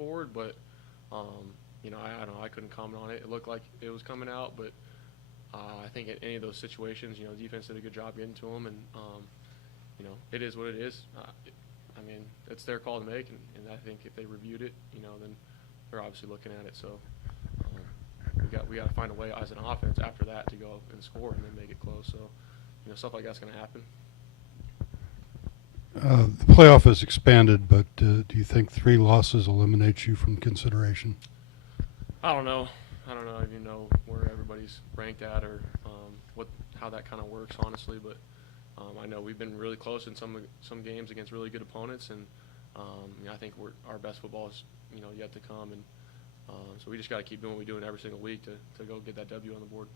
forward, but I don't know. I couldn't comment on it. It looked like it was coming out, but I think in any of those situations, the defense did a good job getting to them, and it is what it is. I mean, it's their call to make, and I think if they reviewed it, then they're obviously looking at it. So we got to find a way as an offense after that to go and score and then make it close. So stuff like that's going to happen. The playoff has expanded, but do you think 3 losses eliminates you from consideration? I don't know. I don't even know where everybody's ranked at or how that kind of works, honestly. But I know we've been really close in some games against really good opponents, and I think our best football is yet to come, and so we just got to keep doing what we're doing every single week to go get that W on the board.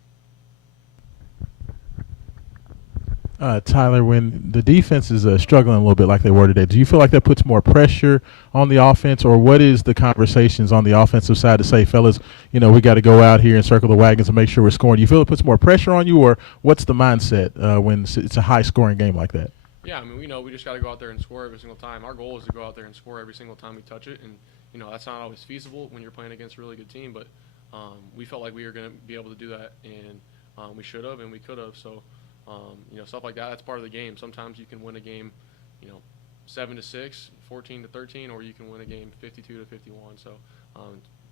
Tyler, when the defense is struggling a little bit like they were today, do you feel like that puts more pressure on the offense, or what is the conversations on the offensive side to say, fellas, we got to go out here and circle the wagons and make sure we're scoring? Do you feel it puts more pressure on you, or what's the mindset when it's a high-scoring game like that? Yeah, I mean, we just got to go out there and score every single time. Our goal is to go out there and score every single time we touch it, and that's not always feasible when you're playing against a really good team, but we felt like we were going to be able to do that, and we should have and we could have. So stuff like that, that's part of the game. Sometimes you can win a game 7-6, 14-13, or you can win a game 52-51. So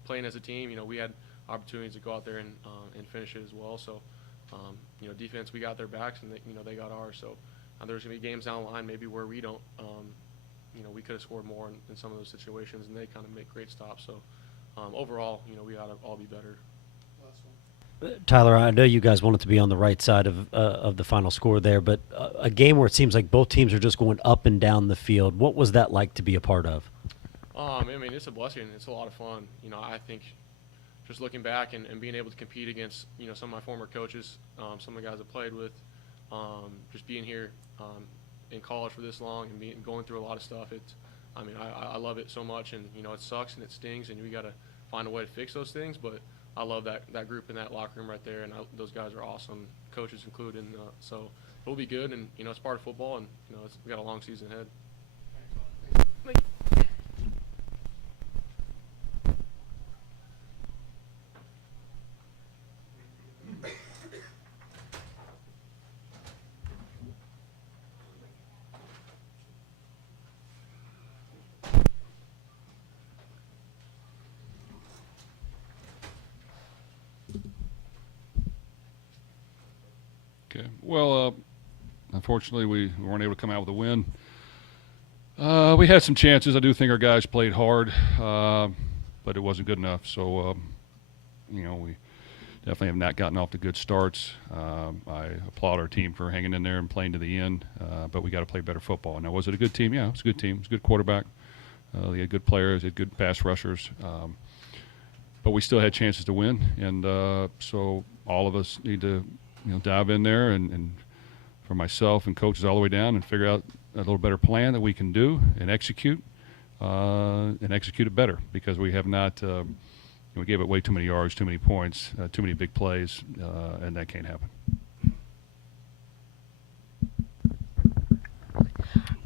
playing as a team, we had opportunities to go out there and finish it as well. So defense, we got their backs, and they got ours. So there's going to be games down the line maybe where we don't we could have scored more in some of those situations, and they kind of make great stops. So overall, we got to all be better. Tyler, I know you guys wanted to be on the right side of the final score there, but a game where it seems like both teams are just going up and down the field, what was that like to be a part of? I mean, it's a blessing. It's a lot of fun. I think just looking back and being able to compete against, some of my former coaches, some of the guys I played with, just being here in college for this long and going through a lot of stuff. I love it so much, and, it sucks and it stings, and we got to find a way to fix those things, but I love that group in that locker room right there, and those guys are awesome, coaches included. So it'll be good, and it's part of football, and we got a long season ahead. Okay. Well, unfortunately, we weren't able to come out with a win. We had some chances. I do think our guys played hard, but it wasn't good enough. So, we definitely have not gotten off to good starts. I applaud our team for hanging in there and playing to the end, but we got to play better football. Now, was it a good team? Yeah, it was a good team. It was a good quarterback. They had good players. They had good pass rushers. But we still had chances to win, and so all of us need to dive in there and for myself and coaches all the way down and figure out a little better plan that we can do and execute it better, because we have not we gave it way too many yards, too many points, too many big plays, and that can't happen.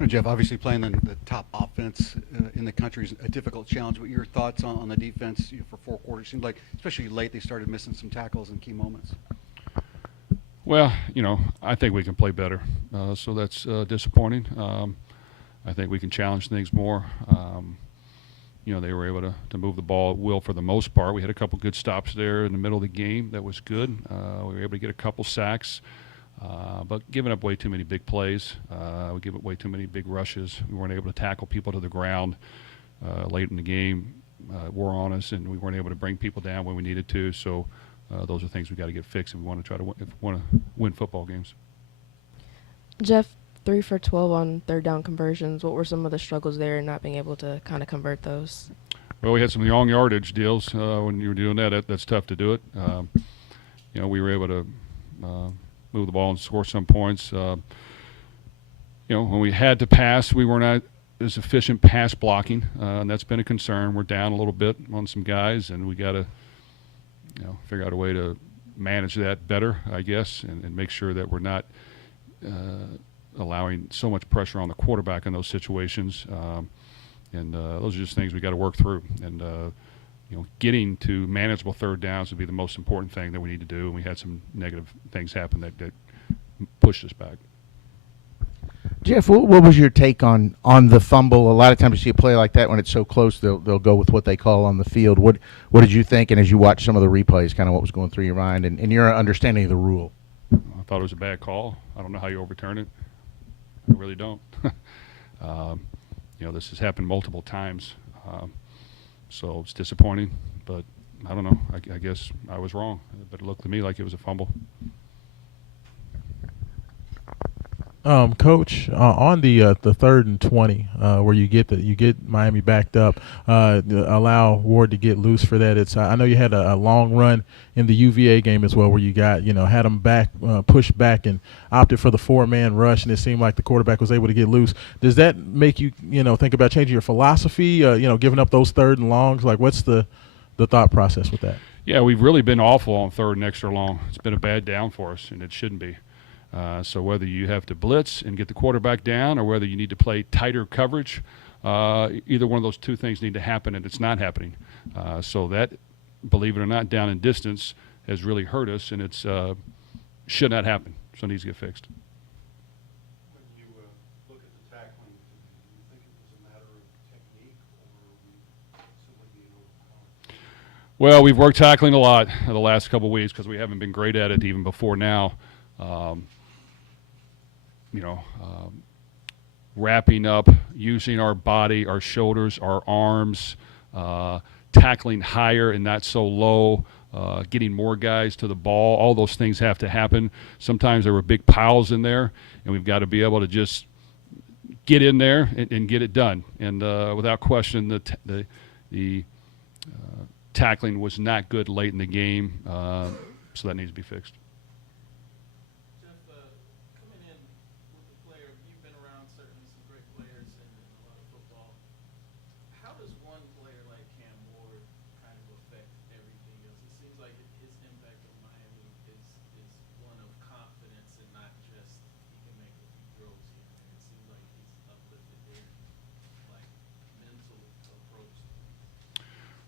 Jeff, obviously playing the top offense in the country is a difficult challenge. What are your thoughts on the defense for 4 quarters? It seemed like, especially late, they started missing some tackles in key moments. Well, I think we can play better, so that's disappointing. I think we can challenge things more. They were able to move the ball at will for the most part. We had a couple good stops there in the middle of the game. That was good. We were able to get a couple sacks, but giving up way too many big plays. We gave up way too many big rushes. We weren't able to tackle people to the ground late in the game. Wore on us, and we weren't able to bring people down when we needed to. So those are things we got to get fixed if we want to try to win football games. Jeff, 3 for 12 on third down conversions. What were some of the struggles there in not being able to kind of convert those? Well, we had some long yardage deals when you were doing that. That's tough to do it. We were able to move the ball and score some points. When we had to pass, we were not as efficient pass blocking, and that's been a concern. We're down a little bit on some guys, and we got to figure out a way to manage that better, I guess, and make sure that we're not allowing so much pressure on the quarterback in those situations. And those are just things we got to work through. And getting to manageable third downs would be the most important thing that we need to do. And we had some negative things happen that pushed us back. Jeff, what was your take on the fumble? A lot of times you see a play like that when it's so close, they'll go with what they call on the field. What did you think? And as you watch some of the replays, kind of what was going through your mind and your understanding of the rule? I thought it was a bad call. I don't know how you overturn it. I really don't. This has happened multiple times. So it's disappointing, but I don't know. I guess I was wrong. But it looked to me like it was a fumble. Coach, on the 3rd and 20, where you get Miami backed up, allow Ward to get loose for that. I know you had a long run in the UVA game as well, where you got had them back, pushed back, and opted for the 4-man rush, and it seemed like the quarterback was able to get loose. Does that make you think about changing your philosophy? Giving up those 3rd and longs. Like, what's the thought process with that? Yeah, we've really been awful on 3rd and extra long. It's been a bad down for us, and it shouldn't be. So whether you have to blitz and get the quarterback down or whether you need to play tighter coverage, either one of those two things need to happen, and it's not happening. So that, believe it or not, down in distance has really hurt us, and it's should not happen. So it needs to get fixed. When you look at the tackling, do you think it was a matter of technique or simply being overpowered? Well, we've worked tackling a lot the last couple of weeks because we haven't been great at it even before now. Wrapping up, using our body, our shoulders, our arms, tackling higher and not so low, getting more guys to the ball. All those things have to happen. Sometimes there were big piles in there, and we've got to be able to just get in there and get it done. And without question, the tackling was not good late in the game, so that needs to be fixed.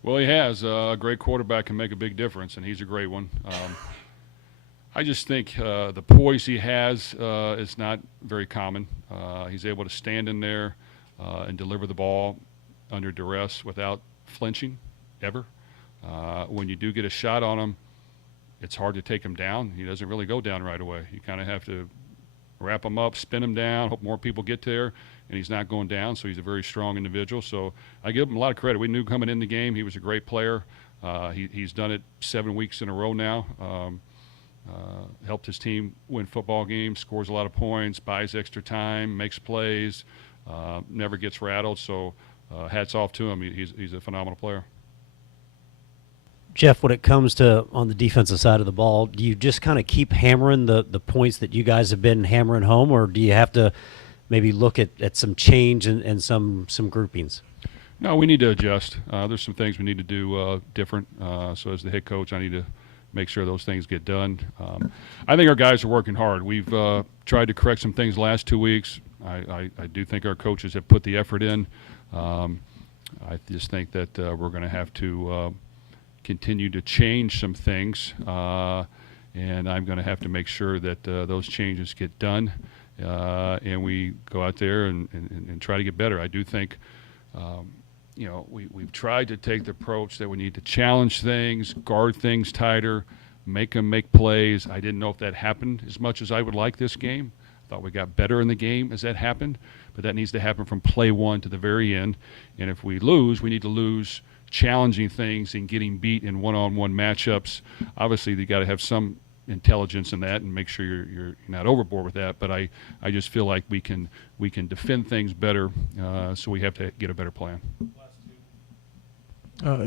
Well, he has. A great quarterback can make a big difference, and he's a great one. I just think the poise he has is not very common. He's able to stand in there and deliver the ball under duress without flinching, ever. When you do get a shot on him, it's hard to take him down. He doesn't really go down right away. You kind of have to wrap him up, spin him down, hope more people get there, and he's not going down, so he's a very strong individual. So I give him a lot of credit. We knew coming in the game he was a great player. He's done it 7 weeks in a row now. Helped his team win football games, scores a lot of points, buys extra time, makes plays, never gets rattled. So hats off to him. He's a phenomenal player. Jeff, when it comes to on the defensive side of the ball, do you just kind of keep hammering the points that you guys have been hammering home, or do you have to maybe look at some change and some groupings? No, we need to adjust. There's some things we need to do different. So as the head coach, I need to make sure those things get done. I think our guys are working hard. We've tried to correct some things the last 2 weeks. I do think our coaches have put the effort in. I just think that we're going to have to continue to change some things, and I'm going to have to make sure that those changes get done, and we go out there and try to get better. I do think, we've tried to take the approach that we need to challenge things, guard things tighter, make them make plays. I didn't know if that happened as much as I would like this game. I thought we got better in the game as that happened, but that needs to happen from play one to the very end. And if we lose, we need to lose challenging things and getting beat in one-on-one matchups. Obviously, you got to have some intelligence in that and make sure you're not overboard with that. But I just feel like we can defend things better, so we have to get a better plan.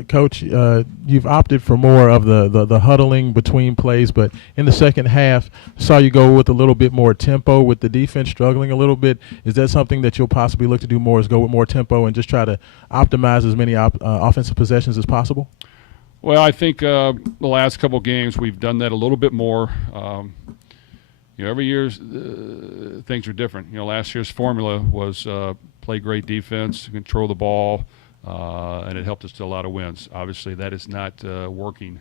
Coach, you've opted for more of the huddling between plays, but in the second half, saw you go with a little bit more tempo with the defense struggling a little bit. Is that something that you'll possibly look to do more, is go with more tempo and just try to optimize as many offensive possessions as possible? Well, I think the last couple of games we've done that a little bit more. Every year things are different. Last year's formula was play great defense, control the ball, and it helped us to a lot of wins. Obviously, that is not working.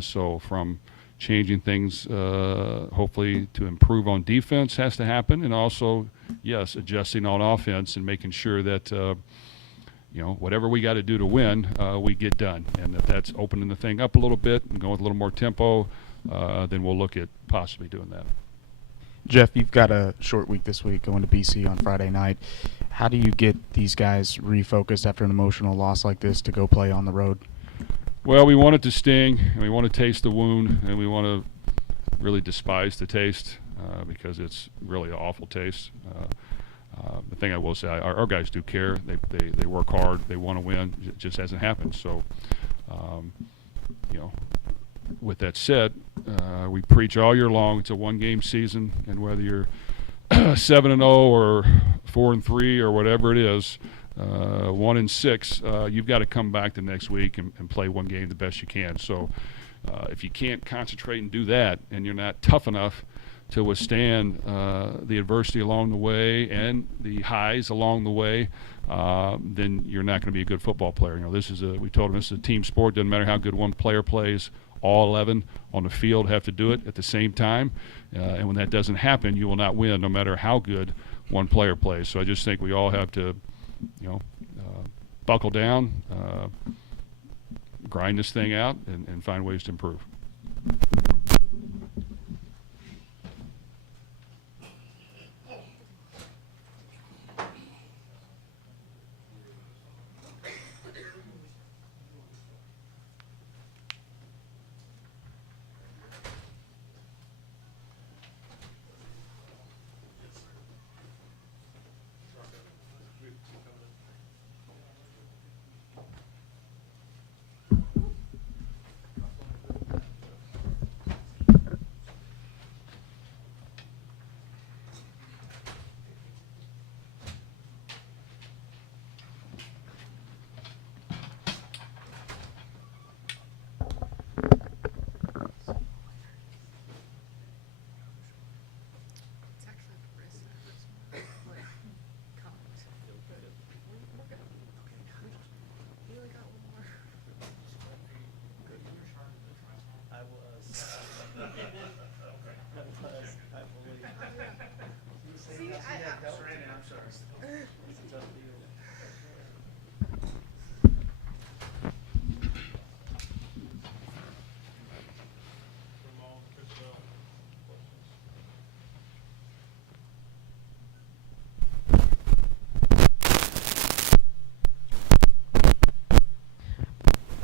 So from changing things, hopefully to improve on defense has to happen, and also, yes, adjusting on offense and making sure that whatever we got to do to win, we get done. And if that's opening the thing up a little bit and going with a little more tempo, then we'll look at possibly doing that. Jeff, you've got a short week this week going to BC on Friday night. How do you get these guys refocused after an emotional loss like this to go play on the road? Well, we want it to sting, and we want to taste the wound, and we want to really despise the taste because it's really an awful taste. The thing I will say, our guys do care. They work hard. They want to win. It just hasn't happened. So, with that said, we preach all year long. It's a one-game season, and whether you're 7-0 or 4-3 or whatever it is, 1-6, you've got to come back the next week and play one game the best you can. So, if you can't concentrate and do that, and you're not tough enough to withstand the adversity along the way and the highs along the way, then you're not going to be a good football player. We told them this is a team sport. Doesn't matter how good one player plays. All 11 on the field have to do it at the same time, and when that doesn't happen, you will not win, no matter how good one player plays. So I just think we all have to, buckle down, grind this thing out, and find ways to improve.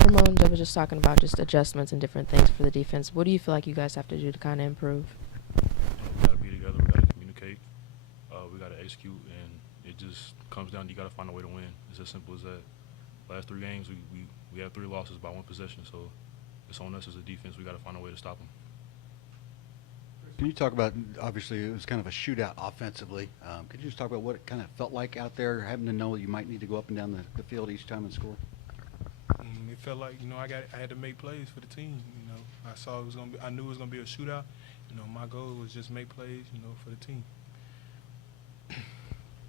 Ramon, Jeff was just talking about just adjustments and different things for the defense. What do you feel like you guys have to do to kind of improve? We got to be together. We got to communicate. We got to execute, and it just comes down to you got to find a way to win. It's as simple as that. Last 3 games, we had 3 losses by 1 possession, so it's on us as a defense. We got to find a way to stop them. Can you talk about, obviously, it was kind of a shootout offensively. Could you just talk about what it kind of felt like out there, having to know you might need to go up and down the field each time and score? It felt like, I had to make plays for the team. I knew it was gonna be a shootout. My goal was just make plays, for the team.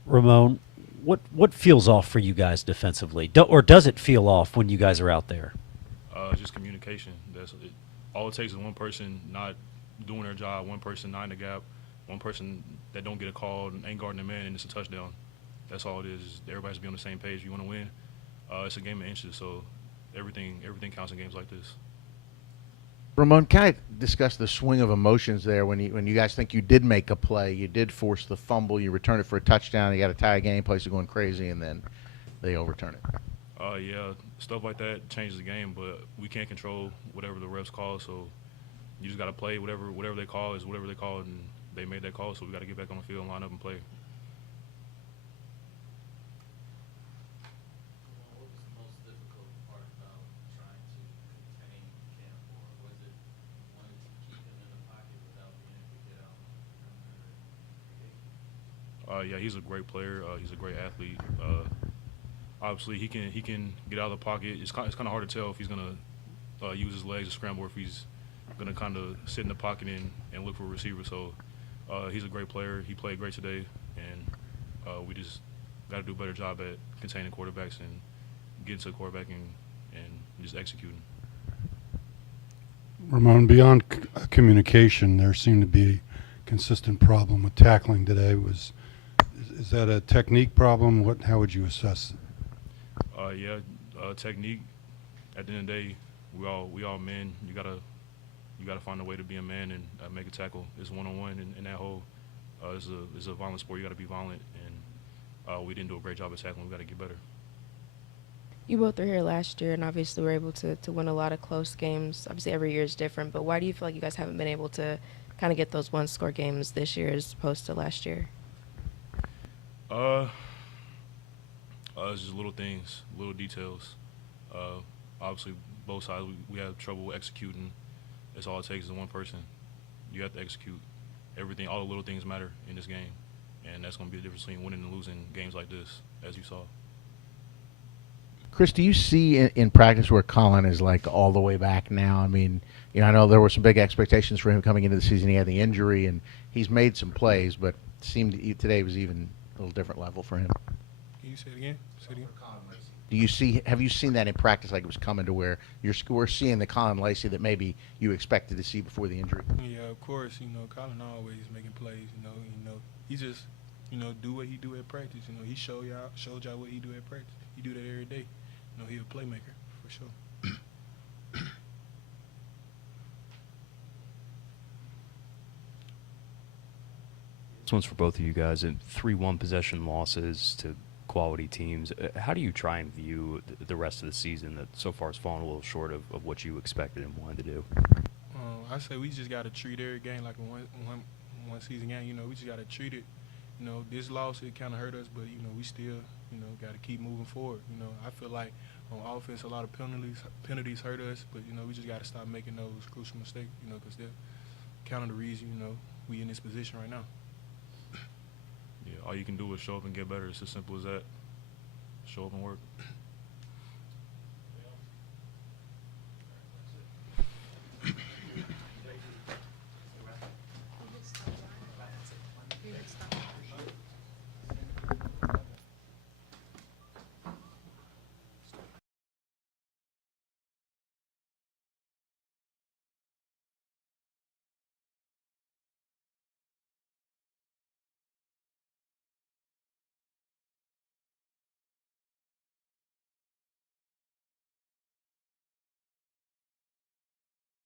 Ramon, what feels off for you guys defensively? Or does it feel off when you guys are out there? Just communication. That's it. All it takes is one person not doing their job, one person not in the gap, one person that don't get a call and ain't guarding the man, and it's a touchdown. That's all it is. Everybody's be on the same page. You want to win. It's a game of inches, so everything counts in games like this. Ramon, kind of discuss the swing of emotions there when you guys think you did make a play, you did force the fumble, you return it for a touchdown, you got to tie a game, place are going crazy, and then they overturn it. Yeah, stuff like that changes the game, but we can't control whatever the refs call, so you just got to play whatever they call is whatever they call, and they made that call, so we got to get back on the field and line up and play. Yeah, he's a great player. He's a great athlete. Obviously, he can get out of the pocket. It's kind of hard to tell if he's gonna use his legs to scramble, or if he's gonna kind of sit in the pocket and look for a receiver. So he's a great player. He played great today, and we just got to do a better job at containing quarterbacks and getting to the quarterback and just executing. Ramon, beyond communication, there seemed to be a consistent problem with tackling today. Is that a technique problem? How would you assess it? Technique. At the end of the day, we all men. You gotta find a way to be a man and make a tackle. It's one-on-one in that whole. It's a violent sport. You got to be violent, and we didn't do a great job of tackling. We got to get better. You both were here last year and obviously were able to win a lot of close games. Obviously, every year is different, but why do you feel like you guys haven't been able to kind of get those one-score games this year as opposed to last year? It's just little things, little details. Obviously, both sides, we have trouble executing. That's all it takes is one person. You have to execute. Everything, all the little things matter in this game, and that's going to be the difference between winning and losing games like this, as you saw. Chris, do you see in practice where Colin is like all the way back now? I mean, I know there were some big expectations for him coming into the season. He had the injury, and he's made some plays, but it seemed today was even a little different level for him. Can you say it again? Have you seen that in practice, like it was coming to where we're seeing the Colin Lacey that maybe you expected to see before the injury? Yeah, of course. Colin always making plays. He just, do what he do at practice. He showed y'all what he do at practice. He do that every day. He's a playmaker for sure. This one's for both of you guys. And 3-1 possession losses to quality teams. How do you try and view the rest of the season that so far has fallen a little short of what you expected and wanted to do? I say we just got to treat every game like a one season game. We just got to treat it. This loss, it kind of hurt us, but, we still, got to keep moving forward. I feel like on offense, a lot of penalties hurt us, but, we just got to stop making those crucial mistakes, because they're kind of the reason, we in this position right now. Yeah, all you can do is show up and get better. It's as simple as that. Show up and work.